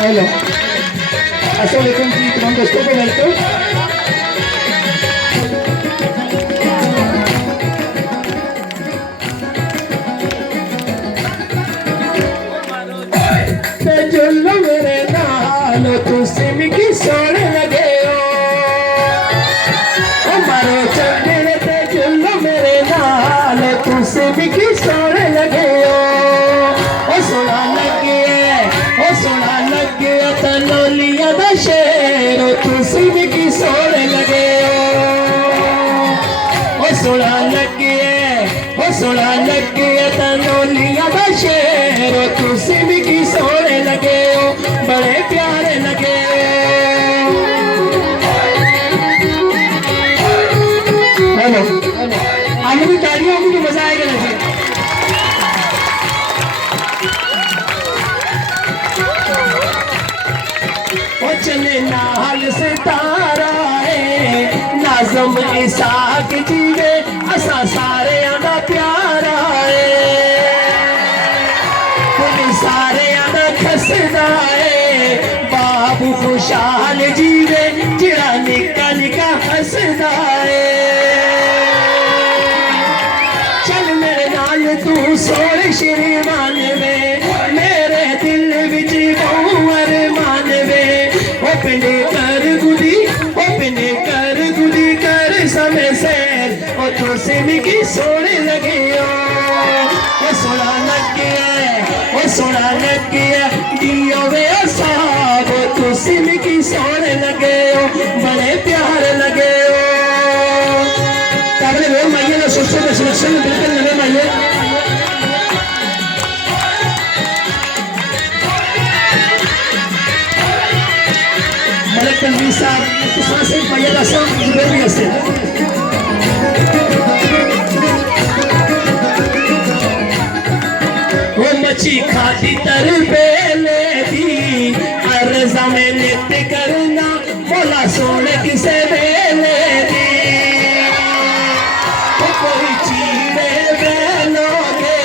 Hello अस्सलाम वालेकुम जी, तमाम दोस्तों को वेलकम। जुल्लो मेरे नालो तुसी मिकी सोने लगे हो मारो चंदे ते जुल्लो मेरे नालो तुसी मिकी सोने लगे हो ओ सोना लगे तनोलिया दा शेर तुसी मिकी सोने लगे हो ओ सोना लगे तनोलिया दा शेर तुसी मिकी सोने लगे हो बड़े प्यारे लगे हेलो आगे भी तालियां होगी तो मजा आएगा लगे ओ चले नाल सितारा है नाज़म इसाक जीवे असा सारे आदा प्यारा है सारे आदा खसदा है बाबू खुशहाल जीवे जिड़ा निका निका हसदा है चल मेरे नाल तू सोने श्रीमान में मेरे दिल विच बहुअर मान वे ओ पिंडे कर गुदी कर समय सेर ओ तू सिमकी सोने लगे ओ सोना लगे दियो वे साहब तू सिमकी सोने लगे हो बड़े प्यारे लगे हो ताबले वे माये ना सोचो ना सिलेक्शन बिल्कुल लगे माये मलक तनवीर साहब किसान से माये का सब जुबेर भी हंसे मच्छी खाती तर बेले दी अर्जा में नित्य करना बोला सोने किसे बेले दी कोई चीरे बेलोगे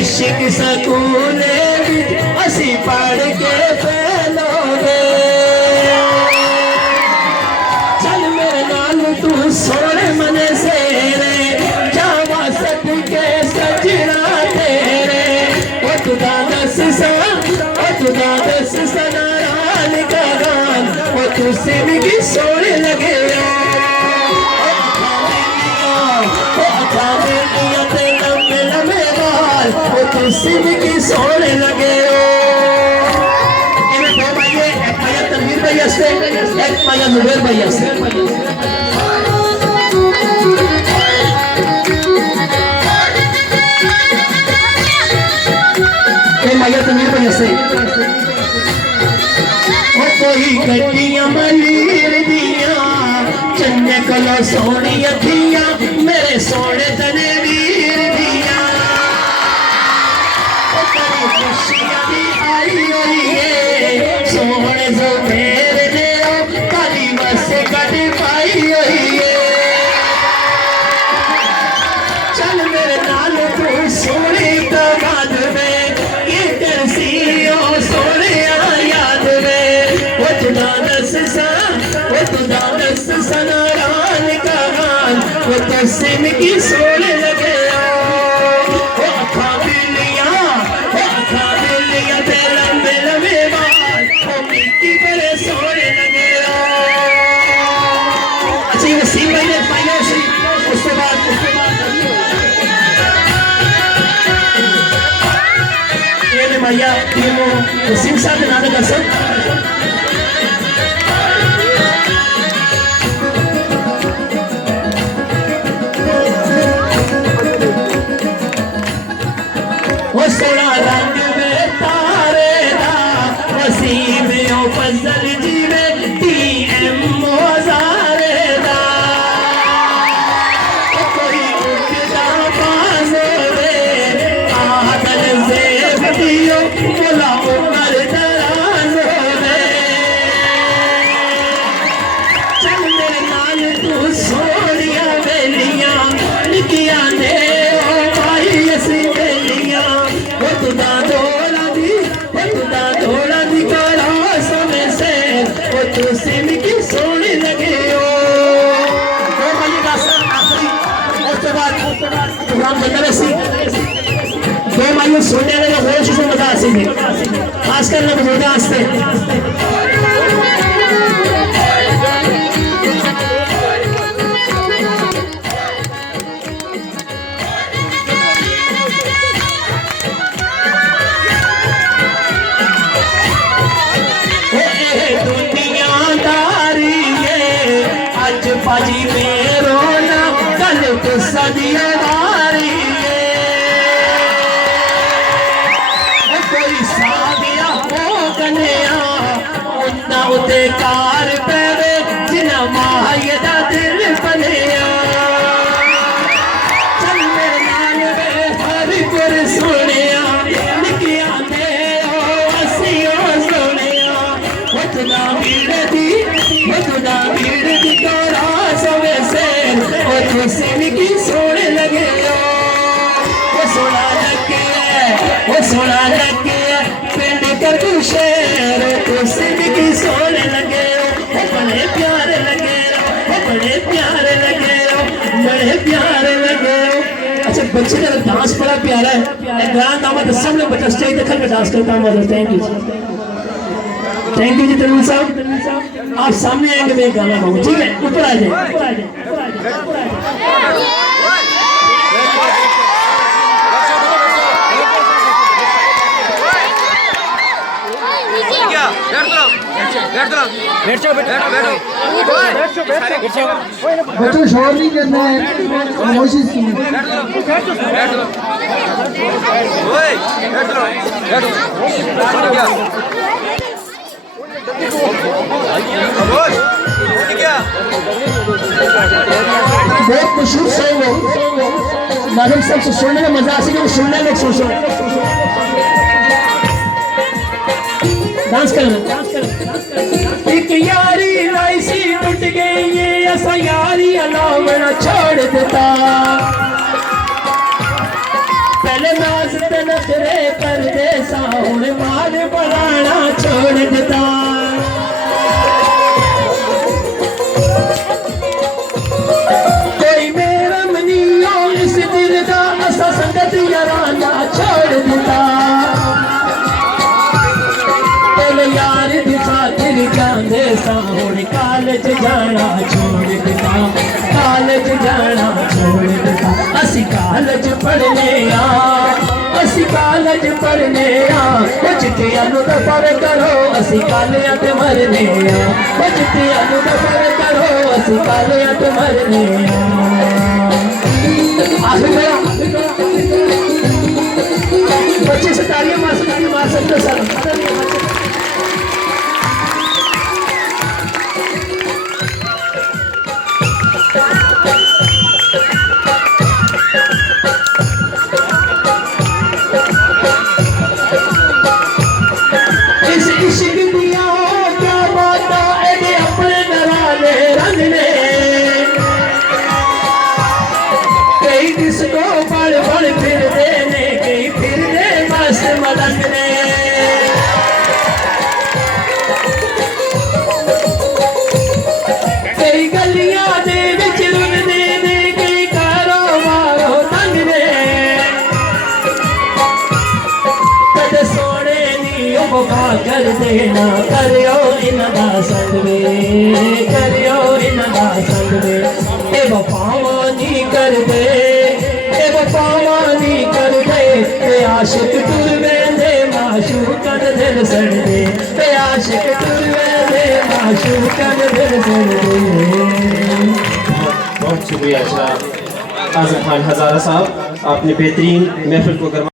इश्क सकून असी पढ़ के फैलोगे चल मेरे नाल तू सोने मने से जावा सदके सजना तुदा दस सनारान का गान वो तू सिमकी सोने लगे लंबे बाल वो तू सिमकी सोने लगे दो भाई एक भाई तनवीर भाई हंसते एक भाई नुबैर भाई हंसते माया तमीर पर हंसे ओ कोई गड्डियां मलीर दियां चन्ने कलो सोनी अखियां मेरे सोने तने वीर दियां ओ तेरी खुशियां दी आई होई है सोने जो मेरे ने काली वसे कट पाई होई है चल मेरे नाल तू सोने तो बाद में सनारान का हाल वो तस्म की सोने लगे वो अखा बिल्लियां ते लंबे बाल वो मिट्टी पर सोने लगे अच्छी वसीम भाई ने पाया उसके बाद ये भैया वसीम साहब ने नाटक कर सब सोना रंग में तारे दा वसीम ओ फजल जीवे टीएम मोजारे दा कोई उठदा बाज़ो रे आदल ज़ेब दियो बोला उमर दराज रे चल मेरे नाल तू सोनिया बेलियां निकिया ने ओ भाई असी बेलियां तुदा धोला दी करा तुम की सोने लगे हो। दो भाई का आखिरी उसके बाद प्रोग्राम बंदा सी दो भाई सुनने लगे होश से मजा आसी थी खास कर लोग मजा आते पाजी मेरो ना कल तो सदियों वारी कोई सादिया हो कन्या उन्ना उते कार पेवे जिना माहिया दा दिल बनिया चल मेरे नाल वे हर पुर सुनिया निकिया दे ओ असियो सुनिया उतना भीड़ दी तोरा तुम की सोने लगे हो। वो सोना लगे पिंड कर शेर तुम की सोने लगे हो। बड़े प्यारे लगे हो बड़े प्यारे लगे हो बड़े प्यारे लगे हो। अच्छा बच्चे का डांस बड़ा प्यारा है गाना दामद सब लोग बच्चा स्टेज देखकर मैं डांस करता हूँ। थैंक यू जी तरुण साहब आप सामने आएंगे मैं गाना गाऊंगा ठीक है ऊपर आ जाए बच्चों शोर नहीं करना है खामोशी से बहुत मशहूर सॉन्ग है मैडम सब सुनने में मजा आती है सुनने में सोचो डांस करना एक यारी लाई सी टूट गई ये ऐसा यारी अलावना छोड़ देता पहले नाज ते नखरे कर दे साउन मार बनाना छोड़ देता कोई मेरा मनियो इस दिल का असा संगत याराना छोड़ देता यार दिखा दिल जाने साउन कॉलेज जाना छोड़ देता कॉलेज जाना छोड़ देता असी कॉलेज पढ़ने जितिया नु दफर करो असी कालिया ते मरने जितिया नु दफर करो असी कालिया ते मरने बच्चे से तालियां मार सकते सर कर देना करियो इनदा संग में करियो इनदा संग में ए वफावानी कर दे ए वफावानी कर दे ए आशिक टुर वेंदे माशूक दिल सड़ दे ए आशिक टुर वेंदे माशूक दिल सड़ दे। बहुत शुक्रिया आज़म खान हज़ारा साहब आपने बेहतरीन महफिल को